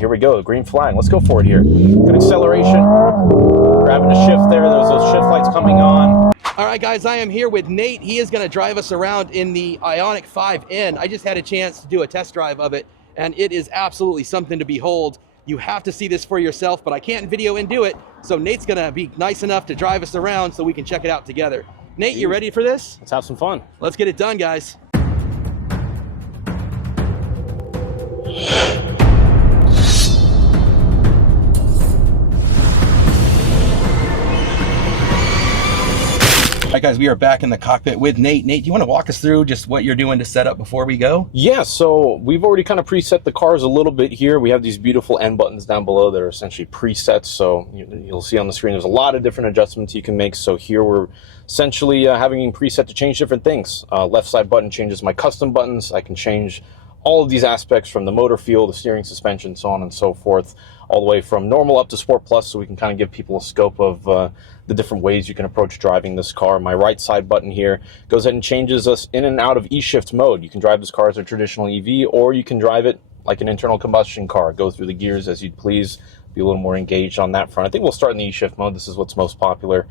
here we go. Green flag. Let's go for it here. Good acceleration. Grabbing the shift there. There's those shift lights coming on. All right, guys, I am here with Nate. He is going to drive us around in the Ioniq 5N. I just had a chance to do a test drive of it, and it is absolutely something to behold. You have to see this for yourself, but I can't video and do it, so Nate's going to be nice enough to drive us around so we can check it out together. Nate, you ready for this? Let's have some fun. Let's get it done, guys. All right, guys, we are back in the cockpit with Nate. Nate, do you want to walk us through just what you're doing to set up before we go? Yeah, so we've already kind of preset the cars a little bit here. We have these beautiful N buttons down below that are essentially presets. So you'll see on the screen, there's a lot of different adjustments you can make. So here we're essentially having preset to change different things. Left side button changes my custom buttons. I can change all of these aspects from the motor feel, the steering, suspension, so on and so forth, all the way from normal up to Sport Plus, so we can kind of give people a scope of the different ways you can approach driving this car. My right side button here goes ahead and changes us in and out of E-shift mode. You can drive this car as a traditional EV, or you can drive it like an internal combustion car, go through the gears as you'd please, be a little more engaged on that front. I think we'll start in the E-shift mode. This is what's most popular.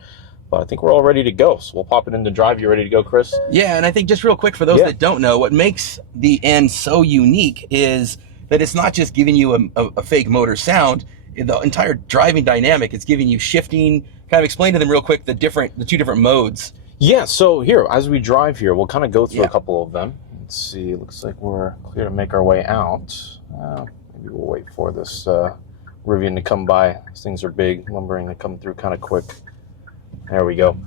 But I think we're all ready to go. So we'll pop it into drive. You ready to go, Chris? Yeah, and I think just real quick for those that don't know, what makes the N so unique is that it's not just giving you a fake motor sound. The entire driving dynamic, it's giving you shifting. Kind of explain to them real quick the two different modes. Yeah, so here, as we drive here, we'll kind of go through a couple of them. Let's see, it looks like we're clear to make our way out. Maybe we'll wait for this Rivian to come by. These things are big, lumbering to come through kind of quick. There we go.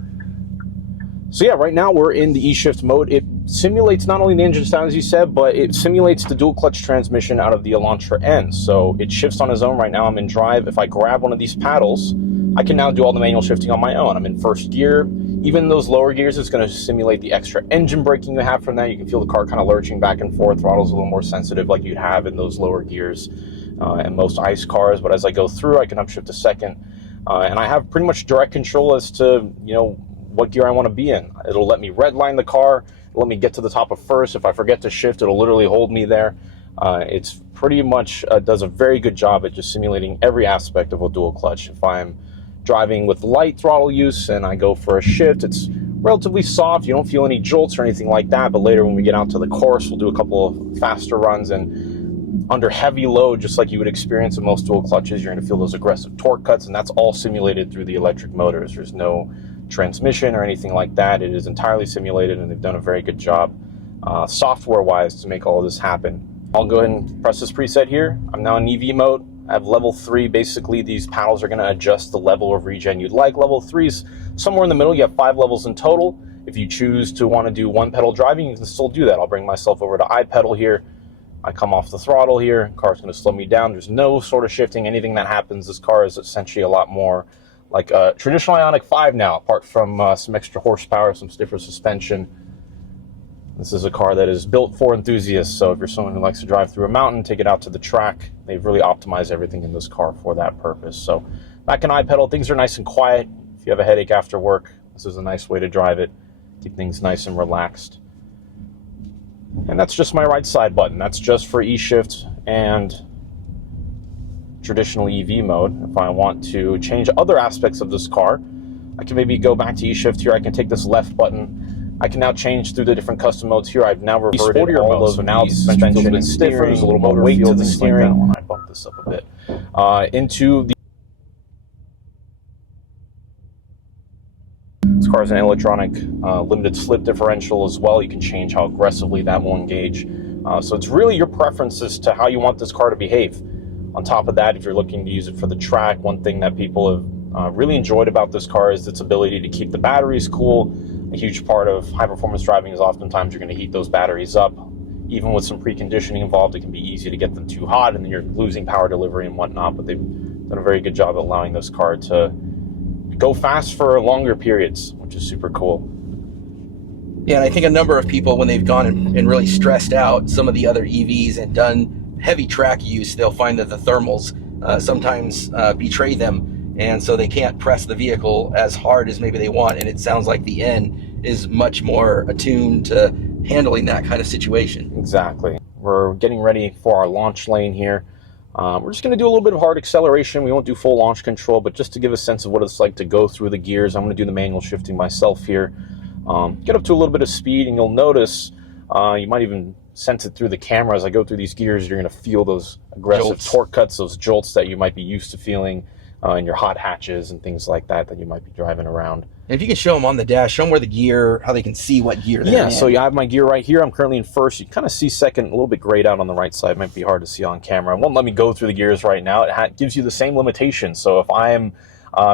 So yeah, right now we're in the E-shift mode. It simulates not only the engine sound, as you said, but it simulates the dual clutch transmission out of the Elantra N. So it shifts on its own. Right now I'm in drive. If I grab one of these paddles, I can now do all the manual shifting on my own. I'm in first gear. Even those lower gears, it's going to simulate the extra engine braking you have from that. You can feel the car kind of lurching back and forth. Throttle's a little more sensitive like you'd have in those lower gears in most ICE cars. But as I go through, I can upshift to second. And I have pretty much direct control as to, what gear I want to be in. It'll let me redline the car, let me get to the top of first. If I forget to shift, it'll literally hold me there. It's pretty much does a very good job at just simulating every aspect of a dual clutch. If I'm driving with light throttle use and I go for a shift, it's relatively soft. You don't feel any jolts or anything like that, but later when we get out to the course, we'll do a couple of faster runs, and under heavy load, just like you would experience in most dual clutches, you're going to feel those aggressive torque cuts, and that's all simulated through the electric motors. There's no transmission or anything like that. It is entirely simulated, and they've done a very good job software-wise to make all of this happen. I'll go ahead and press this preset here. I'm now in EV mode. I have level 3. Basically, these paddles are going to adjust the level of regen you'd like. Level 3 is somewhere in the middle. You have 5 levels in total. If you choose to want to do one pedal driving, you can still do that. I'll bring myself over to I pedal here. I come off the throttle here. Car's going to slow me down. There's no sort of shifting. Anything that happens, this car is essentially a lot more like a traditional Ioniq 5 now, apart from some extra horsepower, some stiffer suspension. This is a car that is built for enthusiasts, so if you're someone who likes to drive through a mountain, take it out to the track, they've really optimized everything in this car for that purpose. So back in iPedal, things are nice and quiet. If you have a headache after work, this is a nice way to drive it. Keep things nice and relaxed. And that's just my right side button. That's just for E-shift and traditional EV mode. If I want to change other aspects of this car, I can maybe go back to E-shift here. I can take this left button. I can now change through the different custom modes here. I've now reverted all of, so now the suspension is stiffer. There's a little more weight to the steering. When I bump this up a bit into the this car has an electronic limited slip differential as well. You can change how aggressively that will engage. So it's really your preferences to how you want this car to behave. On top of that, if you're looking to use it for the track, one thing that people have really enjoyed about this car is its ability to keep the batteries cool. A huge part of high-performance driving is oftentimes you're going to heat those batteries up. Even with some preconditioning involved, it can be easy to get them too hot, and then you're losing power delivery and whatnot, but they've done a very good job at allowing this car to go fast for longer periods, which is super cool. Yeah, and I think a number of people, when they've gone and really stressed out some of the other EVs and done heavy track use, they'll find that the thermals sometimes betray them, and so they can't press the vehicle as hard as maybe they want, and it sounds like the N is much more attuned to handling that kind of situation. Exactly. We're getting ready for our launch lane here. We're just going to do a little bit of hard acceleration. We won't do full launch control, but just to give a sense of what it's like to go through the gears, I'm going to do the manual shifting myself here. Get up to a little bit of speed, and you'll notice, you might even sense it through the camera as I go through these gears, you're going to feel those aggressive torque cuts, those jolts that you might be used to feeling in your hot hatches and things like that you might be driving around. And if you can show them on the dash, show them where the gear, how they can see what gear they're in. Yeah, so I have my gear right here. I'm currently in first. You kind of see second, a little bit grayed out on the right side. It might be hard to see on camera. It won't let me go through the gears right now. It gives you the same limitation. So if I'm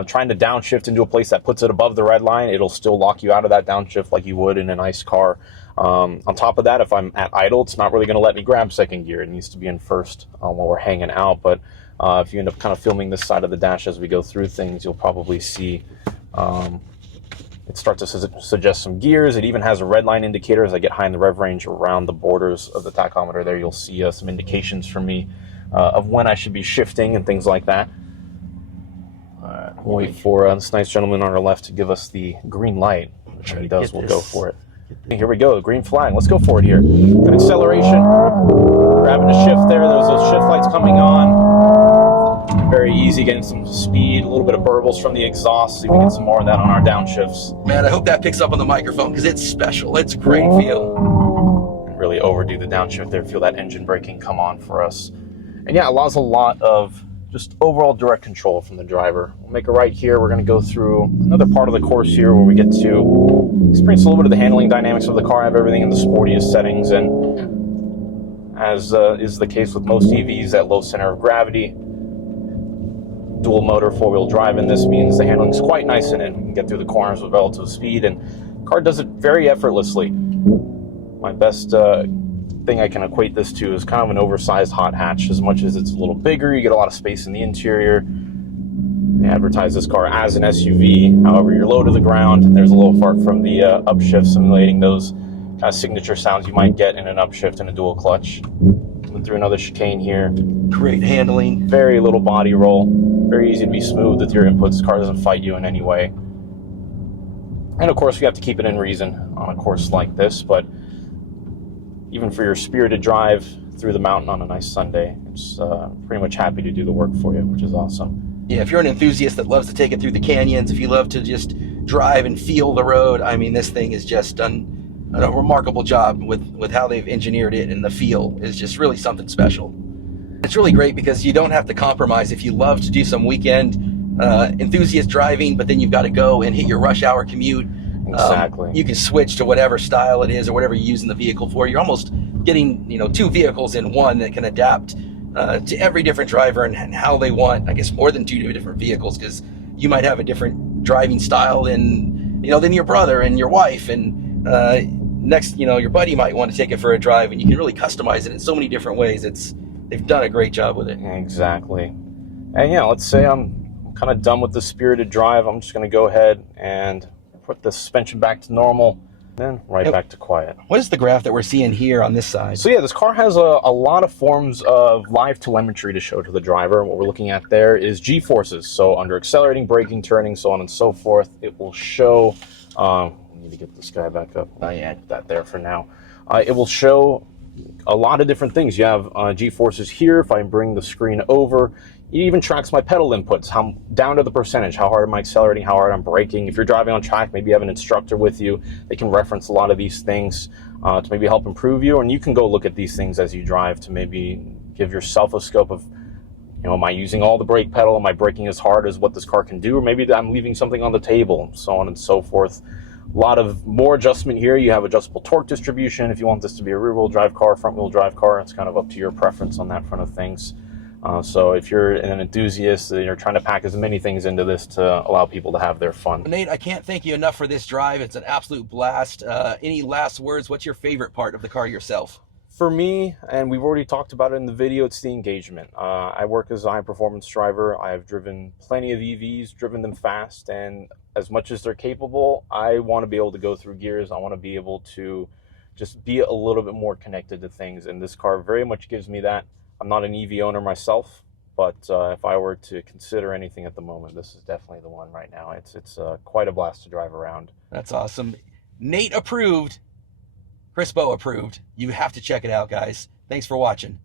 trying to downshift into a place that puts it above the red line, it'll still lock you out of that downshift like you would in a nice car. On top of that, if I'm at idle, it's not really going to let me grab second gear. It needs to be in first while we're hanging out. But if you end up kind of filming this side of the dash as we go through things, you'll probably see it starts to suggest some gears. It even has a red line indicator as I get high in the rev range around the borders of the tachometer there. You'll see some indications from me of when I should be shifting and things like that. All right, we'll wait for this nice gentleman on our left to give us the green light. Which when he does, we'll go for it. Here we go, green flag. Let's go for it here. Good acceleration. Grabbing the shift there. There's those shift lights coming on. Very easy, getting some speed, a little bit of burbles from the exhaust. See if we get some more of that on our downshifts. Man, I hope that picks up on the microphone because it's special. It's a great feel. Really overdo the downshift there. Feel that engine braking come on for us. And yeah, it allows a lot of just overall direct control from the driver. We'll make a right here. We're going to go through another part of the course here where we get to experience a little bit of the handling dynamics of the car. I have everything in the sportiest settings, and as is the case with most EVs at low center of gravity, dual motor, four-wheel drive, and this means the handling is quite nice in it. We can get through the corners with relative speed, and the car does it very effortlessly. My best thing I can equate this to is kind of an oversized hot hatch. As much as it's a little bigger, you get a lot of space in the interior. They advertise this car as an SUV. However, you're low to the ground. There's a little fart from the upshift, simulating those kind of signature sounds you might get in an upshift and a dual clutch. Went through another chicane here. Great handling. Very little body roll. Very easy to be smooth with your inputs. The car doesn't fight you in any way. And of course, you have to keep it in reason on a course like this, but even for your spirited drive through the mountain on a nice Sunday, it's pretty much happy to do the work for you, which is awesome. Yeah, if you're an enthusiast that loves to take it through the canyons, if you love to just drive and feel the road, I mean, this thing has just done a remarkable job with how they've engineered it, and the feel is just really something special. It's really great because you don't have to compromise if you love to do some weekend enthusiast driving, but then you've got to go and hit your rush hour commute. Exactly. You can switch to whatever style it is or whatever you're using the vehicle for. You're almost getting, two vehicles in one that can adapt to every different driver and how they want. I guess more than two different vehicles, because you might have a different driving style than your brother and your wife, and next, your buddy might want to take it for a drive, and you can really customize it in so many different ways. They've done a great job with it. Exactly. And yeah, let's say I'm kind of done with the spirited drive. I'm just going to go ahead and put the suspension back to normal, then back to quiet. What is the graph that we're seeing here on this side? So yeah, this car has a lot of forms of live telemetry to show to the driver. What we're looking at there is G-forces. So under accelerating, braking, turning, so on and so forth, it will show, I need to get this guy back up. Put that there for now. It will show a lot of different things. You have G-forces here. If I bring the screen over, it even tracks my pedal inputs, down to the percentage, how hard am I accelerating, how hard I'm braking. If you're driving on track, maybe you have an instructor with you. They can reference a lot of these things to maybe help improve you, and you can go look at these things as you drive to maybe give yourself a scope of, am I using all the brake pedal? Am I braking as hard as what this car can do? Or maybe I'm leaving something on the table, so on and so forth. A lot of more adjustment here. You have adjustable torque distribution. If you want this to be a rear-wheel drive car, front-wheel drive car, it's kind of up to your preference on that front of things. So if you're an enthusiast, you're trying to pack as many things into this to allow people to have their fun. Nate, I can't thank you enough for this drive. It's an absolute blast. Any last words? What's your favorite part of the car yourself? For me, and we've already talked about it in the video, it's the engagement. I work as a high-performance driver. I've driven plenty of EVs, driven them fast, and as much as they're capable, I want to be able to go through gears. I want to be able to just be a little bit more connected to things, and this car very much gives me that. I'm not an EV owner myself, but if I were to consider anything at the moment, this is definitely the one right now. It's quite a blast to drive around. That's awesome. Nate approved. Chris Bo approved. You have to check it out, guys. Thanks for watching.